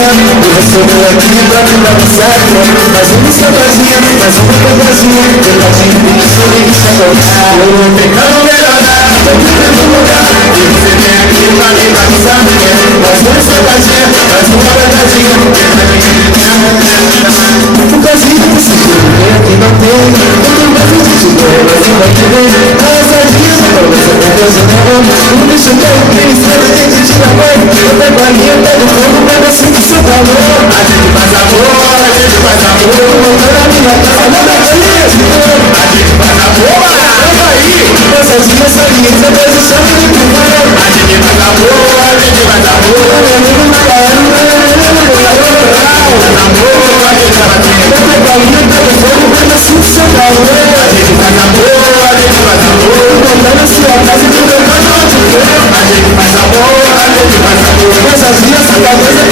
E você veio aqui pra me dar um saco. Mais uma saudadinha, mais uma pegadinha. Pegadinha de sorriso e chacoalhar. Eu vou tentando melhorar, tô tentando mudar. E você vem aqui pra me dar um saco. Mais uma saudadinha, mais uma pegadinha. Um casinho que se vê aqui não tem. Todo mundo de te ver, mas não vai querer. Casadinha, pra você ver Deus é meu amor. Não me chamei, quem espera tem que te amar. Eu pego a linha, pego o fogo, pego assim que seu calor. A gente faz amor, a gente faz amor. Voltando a minha casa, manda aqui. A gente faz amor, manda aí. Passadinha, salinha, você faz o chão de pulmão. A gente faz amor, a gente faz amor. Meu amigo na barra, meu amigo na barra. Faz amor, a gente faz amor. Eu pego a linha, pego o fogo, pego assim que seu calor. A gente faz amor, a gente faz amor. Voltando a sua casa, tudo eu canto. A gente faz amor, a gente faz amor. Passadinha, essa cabeça